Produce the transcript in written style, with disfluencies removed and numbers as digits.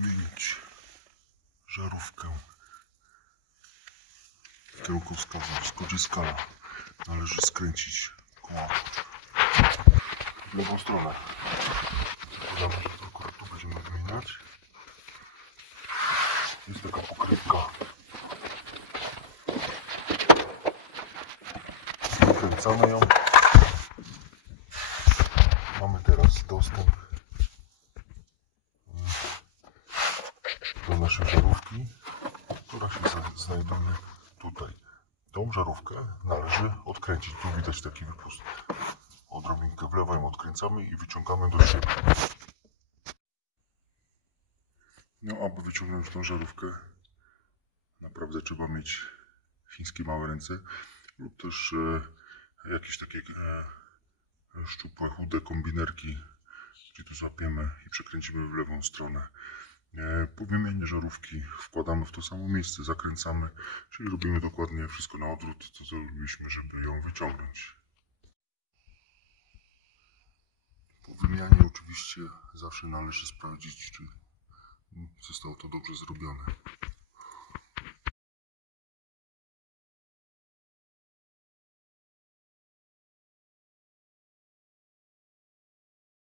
wymienić żarówkę kierunkowskazem z Kodziskala. Należy skręcić koło w lewą stronę. Zakładamy, że to akurat tu będziemy wymieniać. Jest taka pokrywka. Wykręcamy ją. Mamy teraz dostęp do naszej żarówki, która się znajduje tutaj. Tą żarówkę należy odkręcić. Tu widać taki wypust. Odrobinkę w lewo ją odkręcamy i wyciągamy do siebie. No, aby wyciągnąć tą żarówkę, naprawdę trzeba mieć chińskie małe ręce lub też jakieś takie szczupłe, chude kombinerki, gdzie to złapiemy i przekręcimy w lewą stronę. Po wymianie żarówki wkładamy w to samo miejsce, zakręcamy, czyli robimy dokładnie wszystko na odwrót, co zrobiliśmy, żeby ją wyciągnąć. Po wymianie oczywiście zawsze należy sprawdzić, czy zostało to dobrze zrobione.